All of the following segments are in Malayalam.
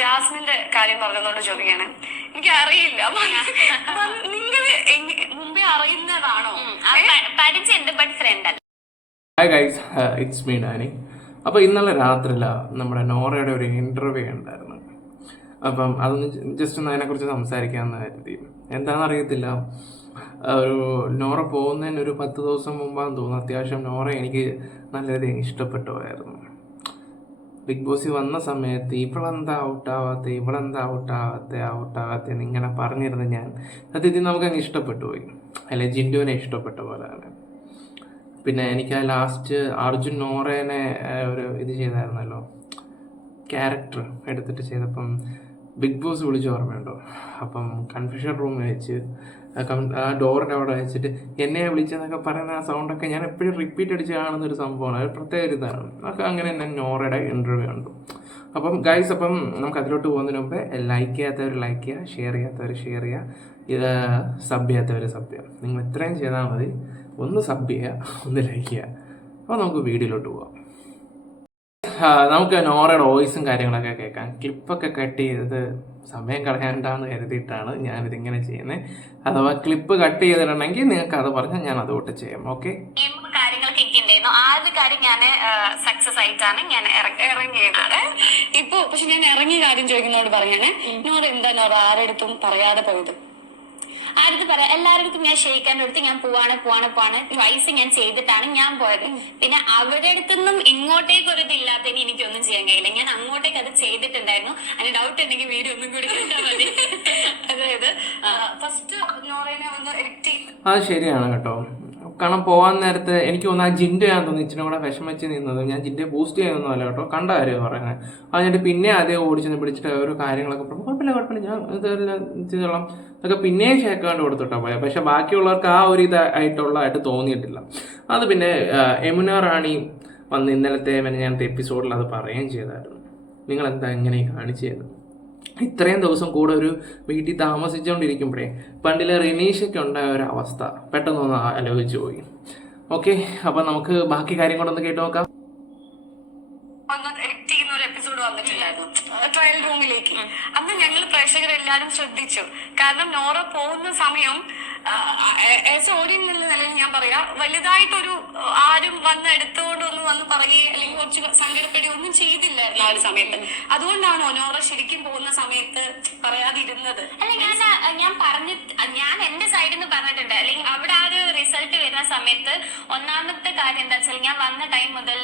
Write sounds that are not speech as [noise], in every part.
ജാസ്മിന്റെ കാര്യം പറഞ്ഞതുകൊണ്ട് ചോദിക്കാണ് എനിക്ക് അറിയില്ല നിങ്ങൾ മുമ്പേ അറിയുന്നതാണോ? പരിചയമുണ്ട് ബട്ട് ഫ്രണ്ട് അല്ല. Hi guys it's me Danny അപ്പോൾ ഇന്നലെ രാത്രിയില നമ്മുടെ നോറയുടെ ഒരു ഇന്റർവ്യൂ ഉണ്ടായിരുന്നു. അപ്പം അതൊന്ന് ജസ്റ്റ് ഒന്ന് അതിനെക്കുറിച്ച് സംസാരിക്കാമെന്ന് കരുതി. എന്താണെന്ന് അറിയത്തില്ല. ഒരു നോറ പോകുന്നതിന് ഒരു പത്ത് ദിവസം മുമ്പാന്ന് തോന്നുന്നു. അത്യാവശ്യം നോറ എനിക്ക് നല്ല രീതിയിൽ ഇഷ്ടപ്പെട്ടു പോയായിരുന്നു ബിഗ് ബോസിൽ വന്ന സമയത്ത് ഇവളെന്താ ഔട്ടാവാത്ത ഇവളെന്താ ഔട്ടാവാത്ത ഔട്ടാവാത്ത എന്ന് ഇങ്ങനെ പറഞ്ഞിരുന്ന ഞാൻ. സത്യത്തിൽ നമുക്കങ്ങ് ഇഷ്ടപ്പെട്ടു പോയി. അല്ലെ ജിൻഡുവിനെ ഇഷ്ടപ്പെട്ട പോലെ തന്നെ. പിന്നെ എനിക്ക് ആ ലാസ്റ്റ് അർജുൻ നോറേനെ ഒരു ഇത് ചെയ്തായിരുന്നല്ലോ. ക്യാരക്ടർ എടുത്തിട്ട് ചെയ്തപ്പം ബിഗ് ബോസ് വിളിച്ച് ഓർമ്മയുണ്ടോ? അപ്പം കൺഫ്യൂഷൻ റൂമിൽ വെച്ച് ആ ഡോറിന്റെ അവിടെ വെച്ചിട്ട് എന്നെ വിളിച്ചെന്നൊക്കെ പറയുന്ന ആ സൗണ്ടൊക്കെ ഞാൻ എപ്പോഴും റിപ്പീറ്റ് അടിച്ച് കാണുന്ന ഒരു സംഭവമാണ്. അത് പ്രത്യേക ഒരു ഇതാണ്. അതൊക്കെ അങ്ങനെ തന്നെ നോറയുടെ ഇന്റർവ്യൂ കണ്ടു. അപ്പം ഗൈസ് അപ്പം നമുക്ക് അതിലോട്ട് പോകുന്നതിന് മുമ്പേ ലൈക്ക് ചെയ്യാത്തവർ ലൈക്ക് ചെയ്യുക ഷെയർ ചെയ്യാത്തവർ ഷെയർ ചെയ്യുക ഇത് സബ് ചെയ്യാത്തവർ സബ് ചെയ്യുക. നിങ്ങൾ ഇത്രയും ചെയ്താൽ മതി. ഒന്ന് സബ് ചെയ്യുക ഒന്ന് ലൈക്ക് ചെയ്യുക. അപ്പോൾ നമുക്ക് വീഡിയോയിലോട്ട് ആ, നമുക്ക് നോറയുടെ വോയിസും കാര്യങ്ങളൊക്കെ കേൾക്കാം. ക്ലിപ്പൊക്കെ കട്ട് ചെയ്തത് സമയം കളയാണ്ടാന്ന് കരുതിയിട്ടാണ് ഞാനിതിങ്ങനെ ചെയ്യുന്നത് അഥവാ ക്ലിപ്പ് കട്ട് ചെയ്തിട്ടുണ്ടെങ്കിൽ നിങ്ങൾക്ക് അത് പറഞ്ഞാൽ ഞാൻ അതുകൊണ്ട് ചെയ്യാം ഓക്കെ? കാര്യങ്ങളൊക്കെ ആദ്യ കാര്യം ഞാൻ സക്സസ് ആയിട്ടാണ് ഞാൻ ഇറങ്ങിയത്. ഇപ്പൊ പക്ഷെ ഞാൻ ഇറങ്ങിയ കാര്യം ചോദിക്കുന്നതോട് പറയാണ് നോട് എന്താ നോട് ആരെടുത്തും പറയാതെ പോയത്? ആരടുത്ത് പറയാം എല്ലാവർക്കും ഞാൻ ഷെയ്ക്കാൻ എടുത്ത് ഞാൻ പോവാണ് പോവാണ് പോവാണ്. വൈസ് ഞാൻ ചെയ്തിട്ടാണ് ഞാൻ പോയത്. പിന്നെ അവരുടെ അടുത്തൊന്നും ഇങ്ങോട്ടേക്ക് ഒരു ഇതില്ലാത്തതിന് എനിക്കൊന്നും ചെയ്യാൻ കഴിയില്ല. ഞാൻ അങ്ങോട്ടേക്ക് അത് ചെയ്തിട്ടുണ്ടായിരുന്നു. അതിന് ഡൗട്ട് ഉണ്ടെങ്കിൽ വീഡിയോ ഒന്നും കൂടി കേട്ടാൽ മതി. [laughs] അതായത് ഫസ്റ്റ് നോറേനെ ഒന്ന് എഡിറ്റ് അത് ശരിയാണ് കേട്ടോ. കാരണം പോകാൻ നേരത്തെ എനിക്ക് തോന്നുന്നു ആ ഞാൻ തോന്നുന്നു ഇച്ചിരി കൂടെ വിഷമിച്ച് നിന്നത്. ഞാൻ ജിന്റെ ബൂസ്റ്റ് ചെയ്യുന്നൊന്നും അല്ല കേട്ടോ. കണ്ട കാര്യം പറയുന്നത് അതിനായിട്ട് പിന്നെ അതേ ഓടിച്ചെന്ന് പിടിച്ചിട്ട് ഓരോ കാര്യങ്ങളൊക്കെ പറഞ്ഞു. കുഴപ്പമില്ല കുഴപ്പമില്ല. ഞാൻ ഇതെല്ലാം ചെയ്തോളാം. അതൊക്കെ പിന്നെയും ഷേക്കാണ്ട് കൊടുത്തിട്ടാ പോയത് പക്ഷെ ബാക്കിയുള്ളവർക്ക് ആ ഒരു ഇതായിട്ടുള്ളതായിട്ട് തോന്നിയിട്ടില്ല. അത് പിന്നെ യമുന റാണി വന്ന് ഇന്നലത്തെ ഞാൻ എപ്പിസോഡിൽ അത് പറയുകയും ചെയ്തായിരുന്നു. നിങ്ങൾ എന്താ ഇങ്ങനെ കാണിച്ചത്? ഇത്രയും ദിവസം കൂടെ ഒരു വീട്ടിൽ താമസിച്ചുകൊണ്ടിരിക്കുമ്പോഴേ പണ്ടിലെ റിനീഷയ്ക്ക് ഉണ്ടായ ഒരു അവസ്ഥ പെട്ടെന്ന് ഒന്ന് ആലോചിച്ച് പോയി. ഓക്കെ അപ്പം നമുക്ക് ബാക്കി കാര്യം കൊണ്ടൊന്ന് കേട്ട് നോക്കാം. എപ്പിസോഡ് ട്രയൽ റൂമിലേക്ക് അന്ന് ഞങ്ങൾ പ്രേക്ഷകരെല്ലാരും ശ്രദ്ധിച്ചു. കാരണം നോറ പോകുന്ന സമയം ആസ് ഓഡിയൻ എന്നുള്ള നിലയിൽ ഞാൻ പറയാ വലുതായിട്ടൊരു ആരും വന്ന് എടുത്തുകൊണ്ട് വന്ന് പറയുകയും അല്ലെങ്കിൽ കുറച്ച് സങ്കടപ്പെടുകയോ ഒന്നും ചെയ്തില്ലായിരുന്നു ആ ഒരു സമയത്ത്. അതുകൊണ്ടാണ് ഒനോറ ശരിക്കും പോകുന്ന സമയത്ത് പറയാതിരുന്നത്. അല്ല ഞാൻ ഞാൻ പറഞ്ഞ ഞാൻ എന്റെ സൈഡിൽ നിന്ന് പറഞ്ഞിട്ടുണ്ട്. അല്ലെങ്കിൽ അവിടെ ആ ഒരു റിസൾട്ട് വരുന്ന സമയത്ത് ഒന്നാമത്തെ കാര്യം എന്താ വെച്ചാൽ ഞാൻ വന്ന ടൈം മുതൽ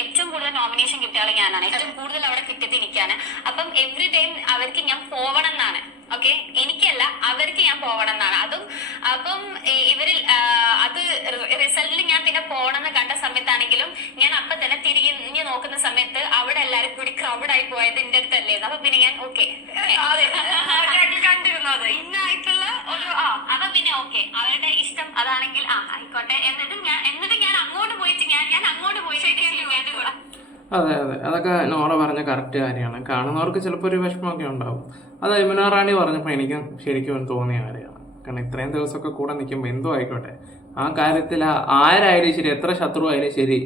ഏറ്റവും കൂടുതൽ നോമിനേഷൻ കിട്ടിയ ആൾ ഞാനാണ്. ഏറ്റവും കൂടുതൽ അവിടെ കിട്ടിയത് എനിക്കാണ്. അപ്പം എവറി ടൈം അവർക്ക് ഞാൻ പോവണം എന്നാണ്. ഓക്കെ എനിക്കല്ല അവർക്ക് ഞാൻ പോവണം എന്നാണ്. അതും അപ്പം ഇവരിൽ ആ, അത് റിസൾട്ടിൽ ഞാൻ പിന്നെ പോണെന്ന് സമയത്താണെങ്കിലും ഞാൻ അപ്പൊ തന്നെ തിരിഞ്ഞ് നോക്കുന്ന സമയത്ത് അവിടെ എല്ലാരും കൂടി ക്രൗഡ് ആയി പോയത് എന്റെ അടുത്തല്ലേ? അപ്പൊ പിന്നെ ഞാൻ ഓക്കെ അതെ. ഇന്നായിട്ടുള്ള ഒരു ആ. അപ്പൊ പിന്നെ ഓക്കെ അവരുടെ ഇഷ്ടം അതാണെങ്കിൽ ആ ആയിക്കോട്ടെ. എന്നിട്ട് ഞാൻ എന്നിട്ട് ഞാൻ അങ്ങോട്ട് പോയിട്ട് ഞാൻ ഞാൻ അങ്ങോട്ട് പോയിട്ട് അതെ അതെ. അതൊക്കെ നോറ പറഞ്ഞ കറക്റ്റ് കാര്യമാണ്. കാണുന്നവർക്ക് ചിലപ്പോൾ ഒരു വിഷമമൊക്കെ ഉണ്ടാവും. അത് യമുന റാണി പറഞ്ഞപ്പോൾ എനിക്കും ശരിക്കും തോന്നിയ കാര്യമാണ്. കാരണം ഇത്രയും ദിവസമൊക്കെ കൂടെ നിൽക്കുമ്പോൾ എന്തോ ആയിക്കോട്ടെ. ആ കാര്യത്തിൽ ആ- ആരായാലും ശരി എത്ര ശത്രു ആയാലും ശരി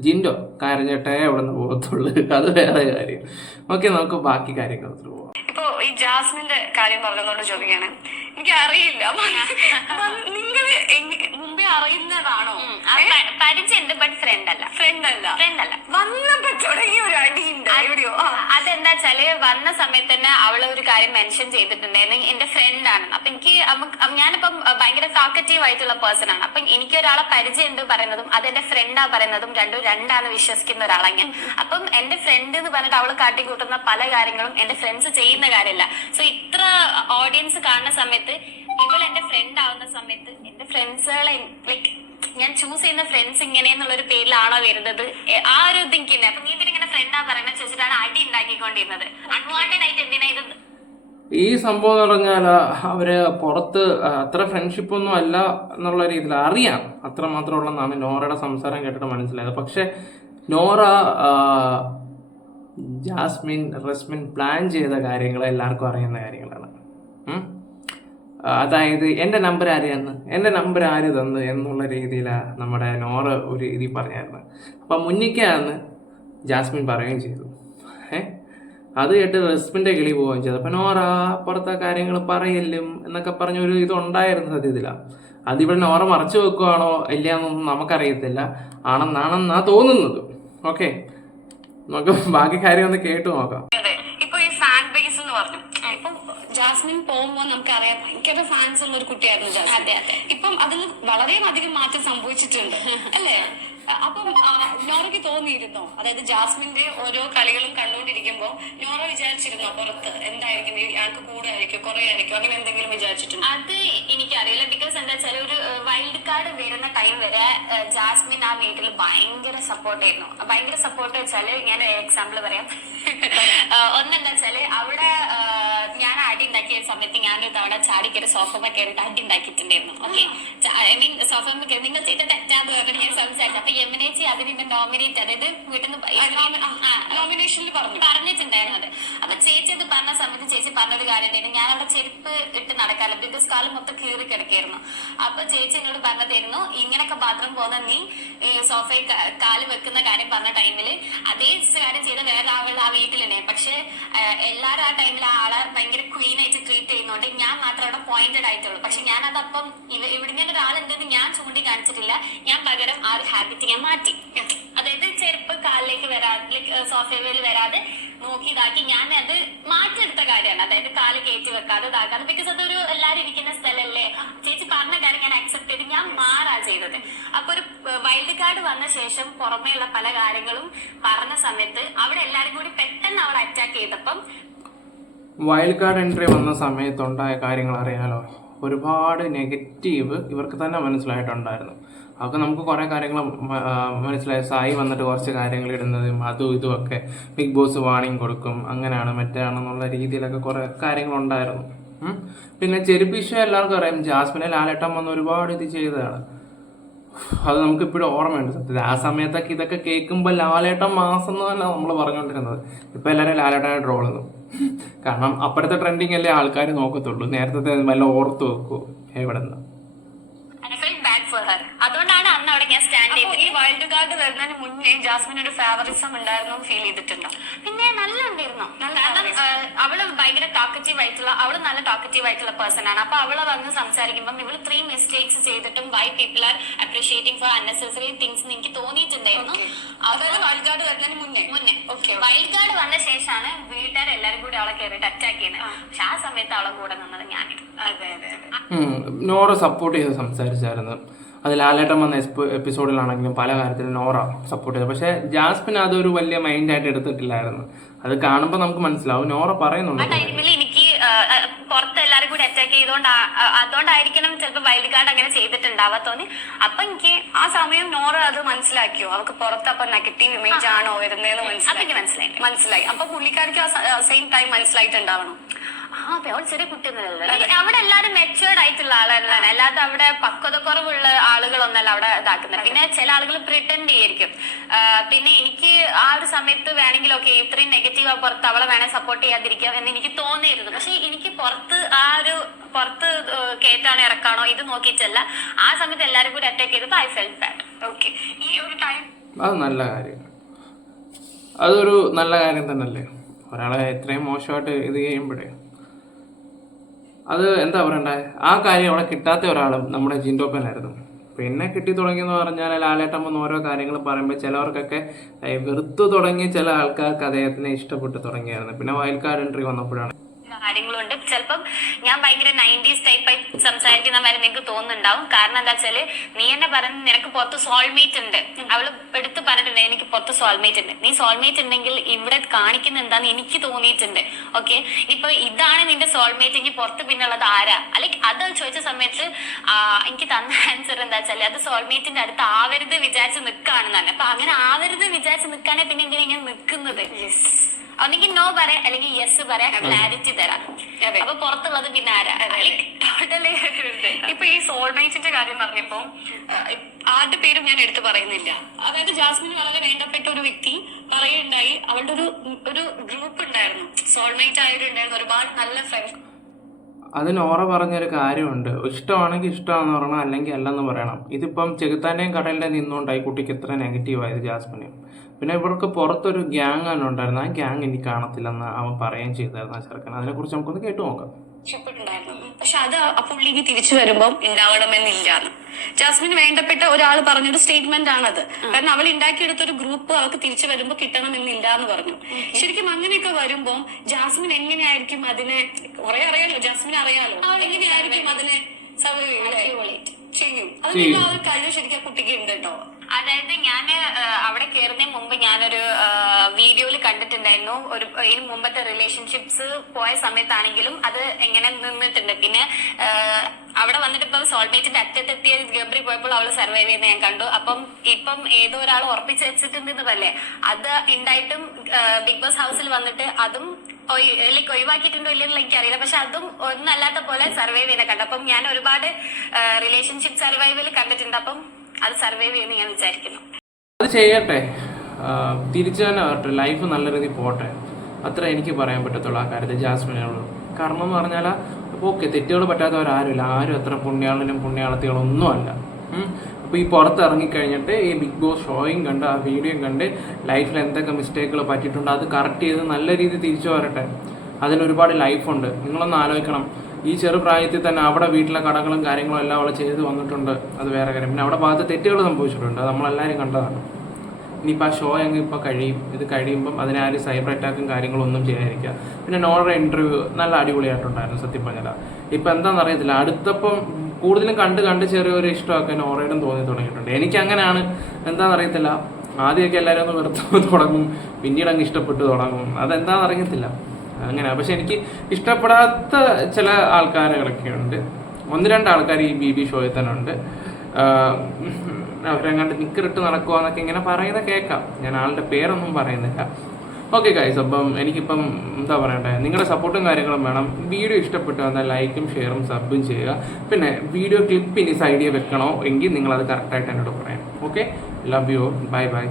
ജിൻഡോ കരഞ്ഞിട്ടേ അവിടെ നിന്ന് പോകത്തുള്ളൂ. [laughs] അത് വേറെ കാര്യം. ഓക്കെ നമുക്ക് ബാക്കി കാര്യങ്ങൾ പോവാം. ഇപ്പോ ഈ ജാസ്മിന്റെ കാര്യം പറഞ്ഞതുകൊണ്ട് ചോദിക്കാണ് എനിക്ക് അറിയില്ല [laughs] നിങ്ങൾ അറിയുന്നതാണോ? പരിചയമുണ്ട് ബട്ട് ഫ്രണ്ട് അല്ല. ഫ്രണ്ട് അല്ല. ഫ്രണ്ട് അല്ല. വന്നപ്പോ തുടങ്ങിയ ഒരു അടിയുണ്ട് എവിടെയോ അതെന്താ വെച്ചാൽ വന്ന സമയത്ത് തന്നെ അവൾ ഒരു കാര്യം മെൻഷൻ ചെയ്തിട്ടുണ്ടായിരുന്നു. എന്റെ ഫ്രണ്ട് ആണ്. അപ്പൊ എനിക്ക് ഞാനിപ്പം ഭയങ്കര ടോക്കറ്റീവ് ആയിട്ടുള്ള പേഴ്സൺ ആണ്. അപ്പൊ എനിക്ക് ഒരാളെ പരിചയം ഉണ്ട് പറയുന്നതും അത് എന്റെ ഫ്രണ്ടാ പറയുന്നതും രണ്ടും രണ്ടാണ് വിശ്വസിക്കുന്ന ഒരാളാണ് ഞാൻ. അപ്പം എന്റെ ഫ്രണ്ട് എന്ന് പറഞ്ഞിട്ട് അവൾ കാട്ടിക്കൂട്ടുന്ന പല കാര്യങ്ങളും എന്റെ ഫ്രണ്ട്സ് ചെയ്യുന്ന കാര്യമല്ല. സോ ഇത്ര ഓഡിയൻസ് കാണുന്ന സമയത്ത് ഇവൾ എന്റെ ഫ്രണ്ട് ആവുന്ന സമയത്ത് ഫ്രണ്ട്സുകളെ ലൈക്ക് ഞാൻ ചൂസ് ചെയ്യുന്ന ഫ്രണ്ട്സ് ഇങ്ങനെ എന്നുള്ള ഒരു പേരിലാണോ വരുന്നത്? ആ ഒരു എനിക്കുണ്ട് അപ്പൊ നീ ഇതിനിങ്ങനെ ഫ്രണ്ടാ പറയുന്നത് ചോദിച്ചിട്ടാണ് അടി ഉണ്ടാക്കിക്കൊണ്ടിരുന്നത്. അൺവാണ്ടഡ് ആയിട്ട് എന്തിനാ ഇത്? ഈ സംഭവം എന്ന് പറഞ്ഞാൽ അവർ പുറത്ത് അത്ര ഫ്രണ്ട്ഷിപ്പ് ഒന്നും അല്ല എന്നുള്ള രീതിയിൽ അറിയാം. അത്ര മാത്രമുള്ളതാണ് നോറയുടെ സംസാരം കേട്ടിട്ട് മനസ്സിലായത്. പക്ഷെ നോറ ജാസ്മിൻ റസ്മിൻ പ്ലാൻ ചെയ്ത കാര്യങ്ങൾ എല്ലാവർക്കും അറിയുന്ന കാര്യങ്ങളാണ്. അതായത് എന്റെ നമ്പർ ആര് തന്നു? എന്റെ നമ്പർ ആര് തന്നു എന്നുള്ള രീതിയിലാണ് നമ്മുടെ നോറ ഒരു ഇതിൽ പറഞ്ഞായിരുന്നു. അപ്പം മുന്നിക്കാന്ന് ജാസ്മിൻ പറയുകയും ചെയ്തു. ഏ? അത് കേട്ട് റെസ്പിന്റെ കിളി പോവുകയും ചെയ്തു. അപ്പൊ നോറ പുറത്തെ കാര്യങ്ങൾ പറയല്ലും എന്നൊക്കെ പറഞ്ഞ ഒരു ഇതുണ്ടായിരുന്നു ഉണ്ടായിരുന്നു സത്യത്തില. അതിവിടെ നോറ മറച്ചു വെക്കുവാണോ ഇല്ലയെന്നൊന്നും നമുക്കറിയത്തില്ല. ആണെന്നാണെന്നാ തോന്നുന്നത്. ഓക്കെ. നമുക്ക് ബാക്കി കാര്യം ഒന്ന് കേട്ടു നോക്കാം അതെ ഇപ്പൊ ഈ ഫാൻ ബേസ് എന്ന് പറഞ്ഞു ഇപ്പം ജാസ്മിൻ പോകുമ്പോൾ നമുക്കറിയാം ഭയങ്കര ഫാൻസ് ഉള്ള ഒരു കുട്ടിയായിരുന്നു ജാസ്മിൻ. അതെ, അതെ. ഇപ്പം അതിൽ വളരെയധികം മാറ്റം സംഭവിച്ചിട്ടുണ്ട് അല്ലേ? അപ്പം നോറയ്ക്ക് തോന്നിയിരുന്നോ? അതായത് ജാസ്മിന്റെ ഓരോ കളികളും കണ്ടുകൊണ്ടിരിക്കുമ്പോ നോറ വിചാരിച്ചിരുന്നോ പുറത്ത്? എന്തായിരിക്കും? ആൾക്ക് കൂടുതലായിരിക്കും കുറെ ആയിരിക്കും അങ്ങനെ എന്തെങ്കിലും വിചാരിച്ചിട്ടുണ്ടോ? അത് എനിക്കറിയില്ല. ബിക്കോസ് എന്താ വെച്ചാൽ ഒരു വൈൽഡ് കാർഡ് വരുന്ന ടൈം വരെ ജാസ്മിൻ ആ വീട്ടിൽ ഭയങ്കര സപ്പോർട്ട് ആയിരുന്നു. ഭയങ്കര സപ്പോർട്ട് വെച്ചാൽ ഞാൻ എക്സാമ്പിൾ പറയാം. [laughs] ഒന്നെന്താ വെച്ചാൽ അവിടെ അടി സമയത്ത് സമയത്ത് ഞാനൊരു തവണ ചാടിക്കറി സോഫമ കയറിയിട്ട് അടി ഉണ്ടാക്കിയിട്ടുണ്ടായിരുന്നു ഓക്കെ ഐ മീൻ കയറി നിങ്ങൾ ചെയ്ത തെറ്റാന്ന് പറഞ്ഞിട്ട് ഞാൻ സംസാരിച്ചു. അപ്പൊ യമുനേച്ചി അതിനെ നോമിനേറ്റ് അതായത് വീട്ടിൽ നോമിനേഷനിൽ പറഞ്ഞു. പറഞ്ഞിട്ടുണ്ടായിരുന്നത് അപ്പൊ ചേച്ചി അത് പറഞ്ഞ സമയത്ത് ചേച്ചി പറഞ്ഞൊരു കാര്യം ഉണ്ടായിരുന്നു ഞാൻ അവിടെ ചെരുപ്പ് ഇട്ട് നടക്കാറില്ല. ബിക്കോസ് കാൽ മൊത്തം കീറി കിടക്കായിരുന്നു. അപ്പൊ ചേച്ചി എന്നോട് പറഞ്ഞതായിരുന്നു ഇങ്ങനൊക്കെ ബാത്റൂം പോകുന്ന നീ സോഫയിൽ കാൽ വെക്കുന്ന കാര്യം പറഞ്ഞ ടൈമിൽ അതേ കാര്യം ചെയ്ത വേറെ ആളുകൾ ആ വീട്ടിലുണ്ടായി പക്ഷെ എല്ലാരും ആ ടൈമിൽ ആ ആളെ ഭയങ്കര ക്വീൻ ആയിട്ട് ട്രീറ്റ് ചെയ്യുന്നുണ്ട്. ഞാൻ മാത്രം അവിടെ പോയിന്റഡ് ആയിട്ടുള്ളൂ. പക്ഷെ ഞാൻ അതപ്പം ഇവിടെ ഇവിടെ ഇങ്ങനെ ഒരാളുണ്ടെന്ന് ഞാൻ ചൂണ്ടിക്കാണിച്ചിട്ടില്ല. ഞാൻ പകരം ആ ഒരു ഹാബിറ്റ് ഞാൻ മാറ്റി. അതായത് ചെരുപ്പ് കാലിലേക്ക് വരാതെ സോഫ്റ്റ്വെയറിൽ വരാതെ നോക്കി ഇതാക്കി ഞാൻ അത് മാറ്റിയെടുത്ത കാര്യമാണ്. അതായത് കാൽ കയറ്റി വെക്കാതെ ഇതാക്കാതെ. ബിക്കോസ് അതൊരു എല്ലാവരും ഇരിക്കുന്ന സ്ഥലമല്ലേ ചേച്ചി പറഞ്ഞ കാര്യം ഞാൻ അക്സെപ്റ്റ് ചെയ്ത്. ഞാൻ മാറാ ചെയ്തത്. അപ്പൊ ഒരു വൈൽഡ് കാർഡ് വന്ന ശേഷം പുറമേയുള്ള പല കാര്യങ്ങളും പറഞ്ഞ സമയത്ത് അവിടെ എല്ലാരും കൂടി പെട്ടെന്ന് അവൾ അറ്റാക്ക് ചെയ്തപ്പം വൈൽഡ് കാർഡ് എൻട്രി വന്ന സമയത്തുണ്ടായ കാര്യങ്ങൾ അറിയാലോ? ഒരുപാട് നെഗറ്റീവ് ഇവർക്ക് തന്നെ മനസ്സിലായിട്ടുണ്ടായിരുന്നു. അതൊക്കെ നമുക്ക് കുറേ കാര്യങ്ങൾ മനസ്സിലായി. സായി വന്നിട്ട് കുറച്ച് കാര്യങ്ങൾ ഇടുന്നതും അതും ഇതും ഒക്കെ ബിഗ് ബോസ് വാണിംഗ് കൊടുക്കും. അങ്ങനെയാണ് മറ്റാണെന്നുള്ള രീതിയിലൊക്കെ കുറേ കാര്യങ്ങളുണ്ടായിരുന്നു. പിന്നെ ചെരുപ്പിഷ എല്ലാവർക്കും അറിയാം. ജാസ്മിനെ ലാലേട്ടൻ വന്ന് ഒരുപാട് ഇത് ചെയ്തതാണ്. അത് നമുക്ക് ഇപ്പോഴും ഓർമ്മയുണ്ട്. സത്യത്തിൽ ആ സമയത്തൊക്കെ ഇതൊക്കെ കേൾക്കുമ്പോൾ ലാലേട്ടം മാസം എന്നല്ല നമ്മൾ പറഞ്ഞുകൊണ്ടിരുന്നത്. ഇപ്പോൾ എല്ലാവരും ലാലേട്ടനെ ട്രോൾ ചെയ്യുന്നു കാരണം അപ്പോഴത്തെ ട്രെൻഡിങ് അല്ലേ ആൾക്കാർ നോക്കത്തുള്ളൂ. നേരത്തെ വല്ല ഓർത്ത് വെക്കുമോ എവിടെ നിന്ന് I felt bad for her അതുകൊണ്ടാണ് അന്ന് അവിടെ ഞാൻ സ്റ്റാൻഡ് ചെയ്തത്. ഈ വൈൽഡ് കാർഡ് വരുന്നതിന് മുന്നേ ജാസ്മിൻ ഒരു ഫേവറിസം ഉണ്ടായിരുന്നു ഫീൽ ചെയ്തിട്ടുണ്ടോ? പിന്നെ നല്ല ഉണ്ടായിരുന്നു. അവൾ ഭയങ്കര ടോക്കറ്റീവ് ആയിട്ടുള്ള അവൾ നല്ല ടോക്കറ്റീവ് ആയിട്ടുള്ള പേഴ്സൺ ആണ്. അപ്പൊ അവൾ വന്ന് സംസാരിക്കുമ്പോൾ ഇവൾ ത്രീ മിസ്റ്റേക്സ് ചെയ്തിട്ടും why people are appreciating for unnecessary things എനിക്ക് തോന്നിയിട്ടുണ്ടായിരുന്നു. അവൾ വൈൽഡ് കാർഡ് വരുന്നതിന് മുന്നേ. മുന്നേ. വൈൽഡ് കാർഡ് വന്ന ശേഷമാണ് വീട്ടുകാർ എല്ലാരും കൂടി അവളെ കയറിയിട്ട് അറ്റാക്ക് ചെയ്യുന്നത്. പക്ഷെ ആ സമയത്ത് അവളെ കൂടെ നിന്നത് ഞാനായിരുന്നു. അതെ നോറ സപ്പോർട്ട് ചെയ്ത് സംസാരിച്ചായിരുന്നു. അത് ലാലേട്ടൻ വന്ന എപ്പിസോഡിലാണെങ്കിലും പല കാര്യത്തിലും നോറ സപ്പോർട്ട് ചെയ്തു. പക്ഷേ ജാസ്മിൻ അതൊരു വലിയ മൈൻഡായിട്ട് എടുത്തിട്ടില്ലായിരുന്നു. അത് കാണുമ്പോൾ നമുക്ക് മനസ്സിലാവും. നോറ ആ പറയുന്നുണ്ട് ടൈമിൽ എനിക്ക് അറ്റാക്ക് ചെയ്തോണ്ട് അതുകൊണ്ടായിരിക്കണം ചിലപ്പോൾ വൈൽഡ് കാർഡ് അങ്ങനെ ചെയ്തിട്ടുണ്ടാവാ തോന്നി. അപ്പൊ എനിക്ക് ആ സമയം നോറ അത് മനസ്സിലാക്കിയോ? അവർക്ക് പുറത്ത് അപ്പൊ നെഗറ്റീവ് ഇമേജ് ആണോ വരുന്നതെന്ന് മനസ്സിലായി. മനസ്സിലായി. മനസ്സിലായി. അപ്പൊ പുള്ളിക്കാർക്ക് സെയിം ടൈം മനസ്സിലായിട്ടുണ്ടാവണം. ചെറിയ കുട്ടിയൊന്നുമല്ലല്ലോ അവിടെ എല്ലാരും മെച്ചുവേർഡ് ആയിട്ടുള്ള ആളുകളാണ് അല്ലാതെ അവിടെ പക്വത കുറവുള്ള ആളുകളൊന്നല്ല അവിടെ ഇതാക്കുന്നത്. പിന്നെ ചില ആളുകൾ പ്രിട്ടൻഡ് ചെയ്യായിരിക്കും. പിന്നെ എനിക്ക് ആ ഒരു സമയത്ത് വേണമെങ്കിൽ ഓക്കെ ഇത്രയും നെഗറ്റീവ് പുറത്ത് അവളെ വേണേൽ സപ്പോർട്ട് ചെയ്യാതിരിക്കാം എന്ന് എനിക്ക് തോന്നിയിരുന്നു. പക്ഷെ എനിക്ക് പുറത്ത് ആ ഒരു പുറത്ത് കേറ്റാണോ ഇറക്കാണോ ഇത് നോക്കിയിട്ടല്ല. ആ സമയത്ത് എല്ലാരും കൂടി അറ്റാക്ക് ചെയ്തത് ഐ ഫെൽറ്റ് ബാഡ് ഓക്കെ ഈ ഒരു ടൈം അത് നല്ല കാര്യം. അതൊരു നല്ല കാര്യം തന്നെയല്ലേ? ഒരാളെ ഇത്രയും മോശമായിട്ട് ഇത് ചെയ്യുമ്പോഴേ. അത് എന്താ പറയണ്ടേ? ആ കാര്യം അവിടെ കിട്ടാത്ത ഒരാളും നമ്മുടെ ജിൻഡോപ്പനായിരുന്നു പിന്നെ കിട്ടി തുടങ്ങിയെന്ന് പറഞ്ഞാൽ ലാലേട്ടൻ വന്ന് ഓരോ കാര്യങ്ങൾ പറയുമ്പോൾ ചിലവർക്കൊക്കെ വെറുത്തു തുടങ്ങി ചില ആൾക്കാർക്ക് അദ്ദേഹത്തിനെ ഇഷ്ടപ്പെട്ട് തുടങ്ങിയായിരുന്നു. പിന്നെ വയൽക്കാർ എൻട്രി വന്നപ്പോഴാണ് കാര്യങ്ങളുണ്ട്. ചിലപ്പം ഞാൻ ഭയങ്കര നയന്റീസ് ടൈപ്പായി സംസാരിക്കുന്ന വരെ നിനക്ക് തോന്നുന്നുണ്ടാവും. കാരണം എന്താ വെച്ചാൽ നീ എന്നെ പറഞ്ഞ് നിനക്ക് പുറത്ത് സോൾമേറ്റ് ഉണ്ട്. അവൾ എടുത്ത് പറഞ്ഞിട്ടുണ്ട് എനിക്ക് പുറത്ത് സോൾമേറ്റ് ഉണ്ട്. നീ സോൾമേറ്റ് ഉണ്ടെങ്കിൽ ഇവിടെ കാണിക്കുന്ന എന്താന്ന് എനിക്ക് തോന്നിയിട്ടുണ്ട്. ഓക്കെ ഇപ്പൊ ഇതാണ് നിന്റെ സോൾമേറ്റ് എങ്കിൽ പുറത്ത് പിന്നുള്ളത് ആരാ? അല്ലെങ്കിൽ അത് ചോദിച്ച സമയത്ത് എനിക്ക് തന്ന ആൻസർ എന്താ വെച്ചാൽ അത് സോൾമേറ്റിന്റെ അടുത്ത് ആവരുത് വിചാരിച്ച് നിൽക്കുകയാണെന്നാണ് അപ്പൊ അങ്ങനെ ആവരുത് വിചാരിച്ച് നിൽക്കാനേ പിന്നെ എന്തിനാ ഇങ്ങനെ നിൽക്കുന്നത് ഒന്നെങ്കിൽ നോ പറയാം അല്ലെങ്കിൽ യെസ് പറയാം ക്ലാരിറ്റി തരാം. അപ്പൊ പുറത്തുള്ളത് പിന്നെ ആരാ? ടോട്ടലി [laughs] ഇപ്പൊ ഈ സോൾമേറ്റിന്റെ കാര്യം പറഞ്ഞപ്പോ ആരുടെ പേരും ഞാൻ എടുത്തു പറയുന്നില്ല. അതായത് ജാസ്മിൻ വളരെ വേണ്ടപ്പെട്ട ഒരു വ്യക്തി പറയുണ്ടായി അവളുടെ ഒരു ഒരു ഗ്രൂപ്പ് ഉണ്ടായിരുന്നു. സോൾമേറ്റ് ആയിട്ടുണ്ടായിരുന്നു ഒരുപാട് നല്ല ഫ്രണ്ട്സ് അത് നോറ പറഞ്ഞൊരു കാര്യമുണ്ട്. ഇഷ്ടമാണെങ്കിൽ ഇഷ്ടമാണെന്ന് പറയണം അല്ലെങ്കിൽ അല്ലെന്ന് പറയണം. ഇതിപ്പം ചെകുത്താന്റെയും കടലിന്റെ നിന്നുകൊണ്ടായി കുട്ടിക്ക് എത്ര നെഗറ്റീവായത് ജാസ്മിന്. പിന്നെ ഇവർക്ക് പുറത്തൊരു ഗ്യാങ് ആണ് ഉണ്ടായിരുന്നു ആ ഗ്യാങ് ഇനി കാണത്തില്ലെന്ന് അവൻ പറയുകയും ചെയ്തായിരുന്നു ആ ചെറുക്കൻ അതിനെക്കുറിച്ച് നമുക്കൊന്ന് കേട്ടു നോക്കാം. ഇഷ്ടപ്പെട്ടുണ്ടായിരുന്നു പക്ഷെ അത് ആ പുള്ളിക്ക് തിരിച്ചു വരുമ്പോൾ ഉണ്ടാവണമെന്നില്ലാന്ന് ജാസ്മിൻ വേണ്ടപ്പെട്ട ഒരാൾ പറഞ്ഞൊരു സ്റ്റേറ്റ്മെന്റ് ആണത്. കാരണം അവൾ ഉണ്ടാക്കിയെടുത്ത ഒരു ഗ്രൂപ്പ് അവൾക്ക് തിരിച്ചു വരുമ്പോൾ കിട്ടണമെന്നില്ല എന്ന് പറഞ്ഞു ശരിക്കും അങ്ങനെയൊക്കെ വരുമ്പോൾ ജാസ്മിൻ എങ്ങനെയായിരിക്കും അതിനെ കുറെ അറിയാലോ ജാസ്മിൻ അറിയാലോ? എങ്ങനെയായിരിക്കും അതിനെ ചെയ്യും? അതിനുള്ള ആ ഒരു കഴിവ് ശരിക്കും ആ കുട്ടിക്ക് ഉണ്ട് കേട്ടോ അതായത് ഞാൻ അവിടെ കയറുന്നതിന് മുമ്പ് ഞാനൊരു വീഡിയോയിൽ കണ്ടിട്ടുണ്ടായിരുന്നു. ഒരു ഇതിന് മുമ്പത്തെ റിലേഷൻഷിപ്സ് പോയ സമയത്താണെങ്കിലും അത് എങ്ങനെ നിന്നിട്ടുണ്ട്. പിന്നെ അവിടെ വന്നിട്ട് ഇപ്പം സോൾമേറ്റിന്റെ അറ്റത്തെത്തിയ ഗബ്രി പോയപ്പോൾ അവൾ സർവൈവ് ചെയ്യുന്ന ഞാൻ കണ്ടു. അപ്പം ഇപ്പം ഏതോ ഒരാൾ ഉറപ്പിച്ച് വെച്ചിട്ടുണ്ടെന്നല്ലേ അത് ഉണ്ടായിട്ടും ബിഗ് ബോസ് ഹൗസിൽ വന്നിട്ട് അതും ലൈക്ക് ഒഴിവാക്കിയിട്ടുണ്ടോ ഇല്ലെന്ന് എനിക്കറിയില്ല. പക്ഷെ അതും ഒന്നല്ലാത്ത പോലെ സർവൈവ് ചെയ്യുന്ന കണ്ടു. അപ്പം ഞാൻ ഒരുപാട് റിലേഷൻഷിപ്പ് സർവൈവൽ കണ്ടിട്ടുണ്ട്. അപ്പം അത് സർവൈവ് ചെയ്യുന്ന ഞാൻ വിചാരിക്കുന്നു. അത് ചെയ്യട്ടെ. തിരിച്ചു തന്നെ വരട്ടെ. ലൈഫ് നല്ല രീതിയിൽ പോട്ടെ. അത്ര എനിക്ക് പറയാൻ പറ്റത്തുള്ളൂ ആ കാര്യത്തിൽ ജാസ്മിനോട്. കാരണം എന്ന് പറഞ്ഞാൽ ഓക്കെ തെറ്റുകൾ പറ്റാത്തവരാരുമില്ല. ആരും അത്ര പുണ്യാളനും പുണ്യാളത്തികളും ഒന്നുമല്ല. അപ്പോൾ ഈ പുറത്ത് ഇറങ്ങിക്കഴിഞ്ഞിട്ട് ഈ ബിഗ് ബോസ് ഷോയും കണ്ട് ആ വീഡിയോയും കണ്ട് ലൈഫിൽ എന്തൊക്കെ മിസ്റ്റേക്കുകൾ പറ്റിയിട്ടുണ്ട് അത് കറക്റ്റ് ചെയ്ത് നല്ല രീതിയിൽ തിരിച്ചു വരട്ടെ. അതിന് ഒരുപാട് ലൈഫുണ്ട് നിങ്ങളൊന്ന് ആലോചിക്കണം. ഈ ചെറുപ്രായത്തിൽ തന്നെ അവിടെ വീട്ടിലെ കടകളും കാര്യങ്ങളും എല്ലാം അവൾ ചെയ്ത് വന്നിട്ടുണ്ട്. അത് വേറെ കാര്യം. പിന്നെ അവിടെ ഭാഗത്ത് തെറ്റുകൾ സംഭവിച്ചിട്ടുണ്ട്. അത് നമ്മളെല്ലാവരും കണ്ടതാണ്. ഇനിയിപ്പോൾ ആ ഷോ അങ്ങ് ഇപ്പോൾ കഴിയും. ഇത് കഴിയുമ്പം അതിനാരും സൈബർ അറ്റാക്കും കാര്യങ്ങളും ഒന്നും ചെയ്യാതിരിക്കുക. പിന്നെ നോറ ഇന്റർവ്യൂ നല്ല അടിപൊളിയായിട്ടുണ്ടായിരുന്നു സത്യം പറഞ്ഞാൽ ഇപ്പം എന്താണെന്ന് അറിയത്തില്ല. അടുത്തപ്പം കൂടുതലും കണ്ട് കണ്ട് ചെറിയൊരു ഇഷ്ടമൊക്കെ നോറയിടും തോന്നി തുടങ്ങിയിട്ടുണ്ട്. എനിക്ക് അങ്ങനെയാണ്. എന്താണെന്ന് അറിയത്തില്ല. ആദ്യമൊക്കെ എല്ലാവരും ഒന്ന് വെറുത്ത് തുടങ്ങും. പിന്നീട് അങ്ങ് ഇഷ്ടപ്പെട്ട് തുടങ്ങും. അതെന്താണെന്ന് അറിയത്തില്ല. അങ്ങനെ പക്ഷെ എനിക്ക് ഇഷ്ടപ്പെടാത്ത ചില ആൾക്കാരുകളൊക്കെ ഉണ്ട്. ഒന്ന് രണ്ട് ആൾക്കാർ ഈ ബി ബി ഷോയിൽ തന്നെ ഉണ്ട്. അവരെങ്ങാണ്ട് നിക്കറിട്ട് നടക്കുക എന്നൊക്കെ ഇങ്ങനെ പറയുന്ന കേൾക്കാം. ഞാൻ ആളുടെ പേരൊന്നും പറയുന്നില്ല. ഓക്കെ ഗൈസ് അപ്പം എനിക്കിപ്പം എന്താ പറയണ്ടേ? നിങ്ങളുടെ സപ്പോർട്ടും കാര്യങ്ങളും വേണം. വീഡിയോ ഇഷ്ടപ്പെട്ടു വന്നാൽ ലൈക്കും ഷെയറും സബും ചെയ്യുക. പിന്നെ വീഡിയോ ക്ലിപ്പ് ഇനി സൈഡിൽ വെക്കണോ? എങ്കിൽ നിങ്ങളത് കറക്റ്റായിട്ട് എന്നോട് പറയാം. Okay love you bye bye